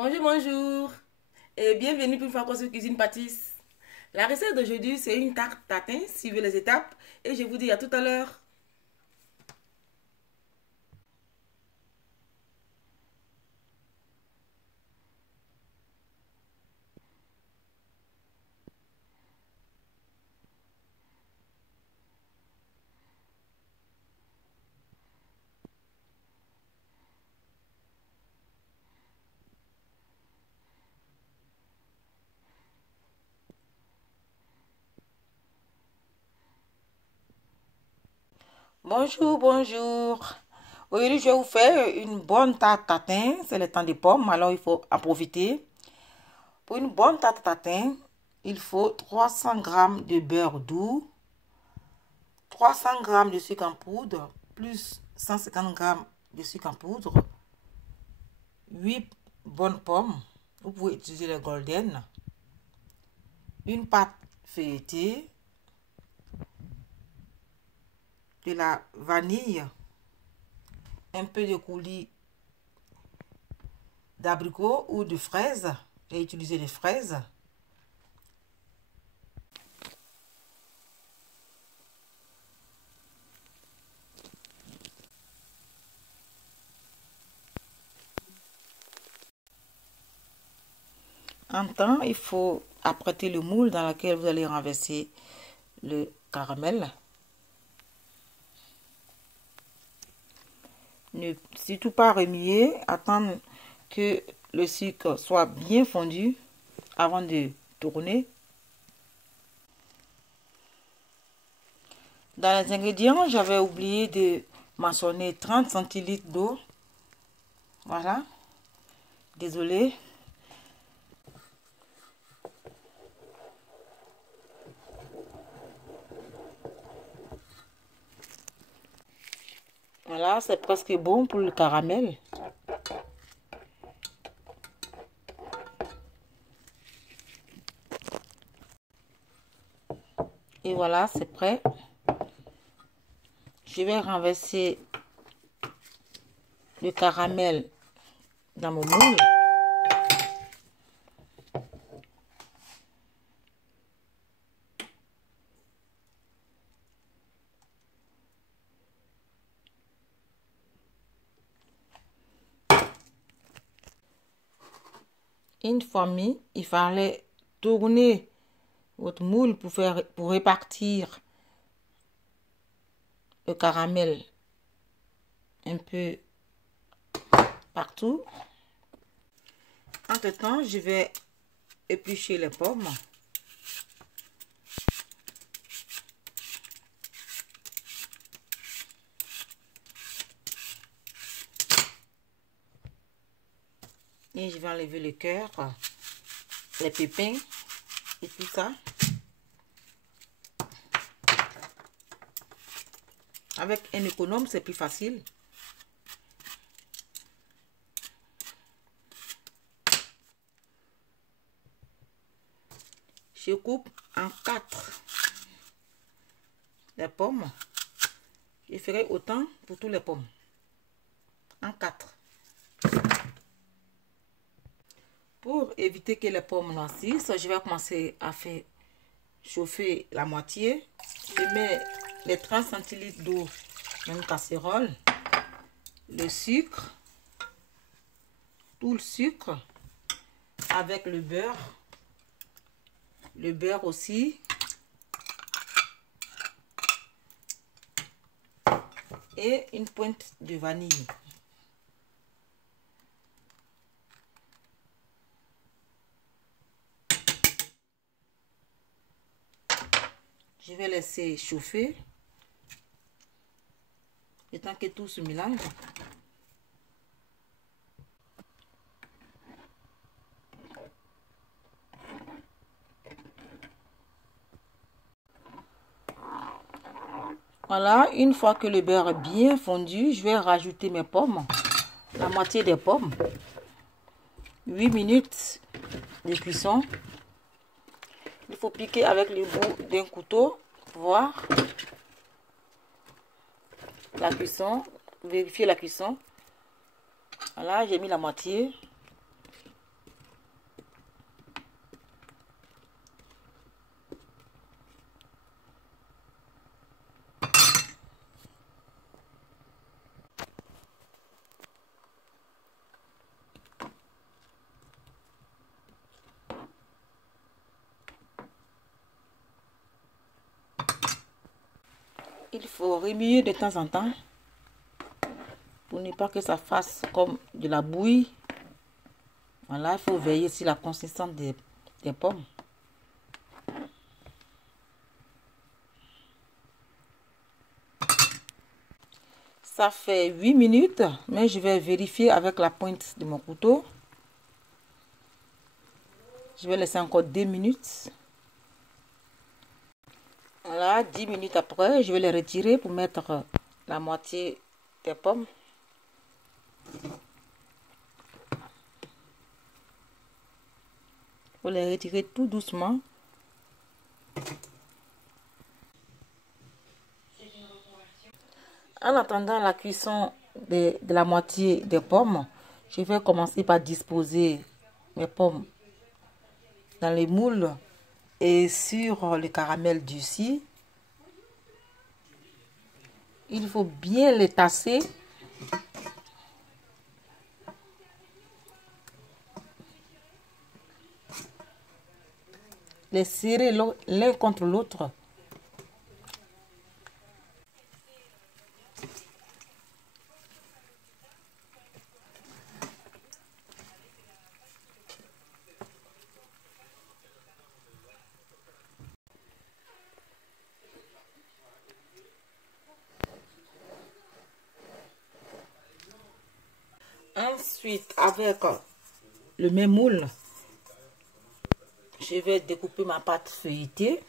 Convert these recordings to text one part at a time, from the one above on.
Bonjour, bonjour et bienvenue pour une fois sur Cuisine Pâtisse. La recette d'aujourd'hui, c'est une tarte tatin. Suivez les étapes et je vous dis à tout à l'heure. Bonjour, bonjour. Aujourd'hui, je vais vous faire une bonne tarte tatin. C'est le temps des pommes, alors il faut en profiter. Pour une bonne tarte tatin, il faut 300 g de beurre doux, 300 g de sucre en poudre, plus 150 g de sucre en poudre, 8 bonnes pommes. Vous pouvez utiliser les golden. Une pâte feuilletée, de la vanille, un peu de coulis d'abricot ou de fraises. J'ai utilisé des fraises. En temps, il faut apprêter le moule dans lequel vous allez renverser le caramel. Ne surtout pas remuer, attendre que le sucre soit bien fondu avant de tourner. Dans les ingrédients, j'avais oublié de mentionner 30 centilitres d'eau. Voilà. Désolée. Voilà, c'est presque bon pour le caramel. Et voilà, c'est prêt. Je vais renverser le caramel dans mon moule. Une fois mis, il fallait tourner votre moule pour répartir le caramel un peu partout. Entre-temps, je vais éplucher les pommes. Et je vais enlever le cœur, les pépins et tout ça. Avec un économe, c'est plus facile. Je coupe en 4 les pommes. Je ferai autant pour toutes les pommes. En 4. Pour éviter que les pommes noircissent, je vais commencer à faire chauffer la moitié. Je mets les 30 centilitres d'eau dans une casserole. Le sucre. Tout le sucre. Avec le beurre. Le beurre aussi. Et une pointe de vanille. Je vais laisser chauffer. Le temps que tout se mélange. Voilà, une fois que le beurre est bien fondu, je vais rajouter mes pommes, la moitié des pommes. 8 minutes de cuisson. Il faut piquer avec le bout d'un couteau pour voir la cuisson, vérifier la cuisson. Voilà, j'ai mis la moitié. Il faut remuer de temps en temps pour ne pas que ça fasse comme de la bouillie. Voilà, il faut veiller sur la consistance des pommes. Ça fait 8 minutes, mais je vais vérifier avec la pointe de mon couteau. Je vais laisser encore 2 minutes. Voilà, 10 minutes après, je vais les retirer pour mettre la moitié des pommes. Il faut les retirer tout doucement. En attendant la cuisson de la moitié des pommes, je vais commencer par disposer mes pommes dans les moules et sur le caramel durci. Il faut bien les tasser. Les serrer l'un contre l'autre. Ensuite, avec le même moule, je vais découper ma pâte feuilletée.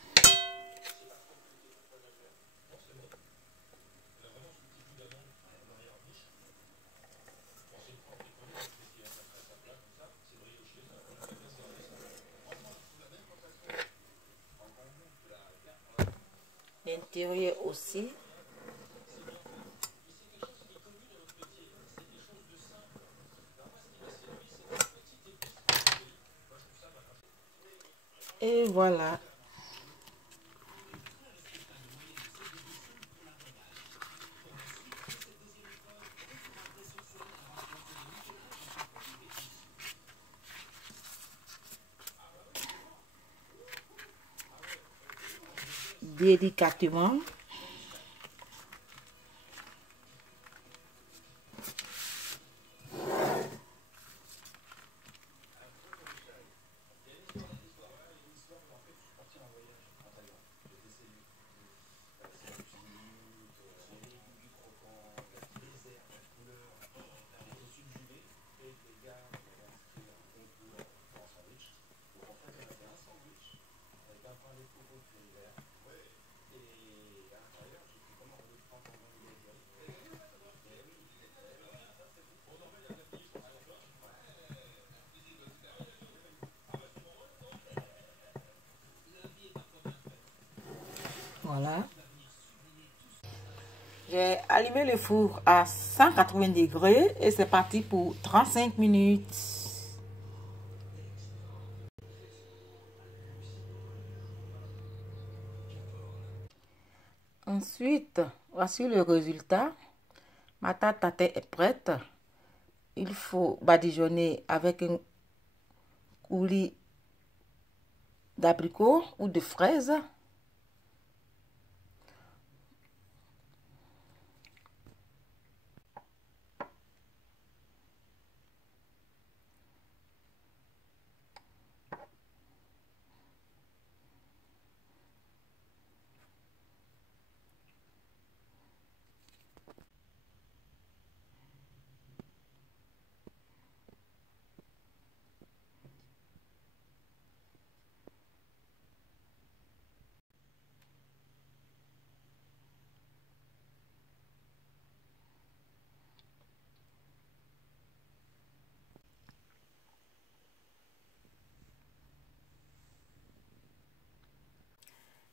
L'intérieur aussi. Et voilà. Délicatement. Voilà. J'ai allumé le four à 180 degrés et c'est parti pour 35 minutes. Ensuite, voici le résultat. Ma tarte tatin est prête. Il faut badigeonner avec un coulis d'abricot ou de fraise.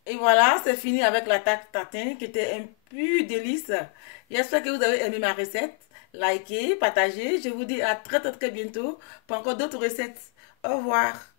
Et voilà, c'est fini avec la tarte tatin qui était un pur délice. J'espère que vous avez aimé ma recette. Likez, partagez. Je vous dis à très bientôt pour encore d'autres recettes. Au revoir.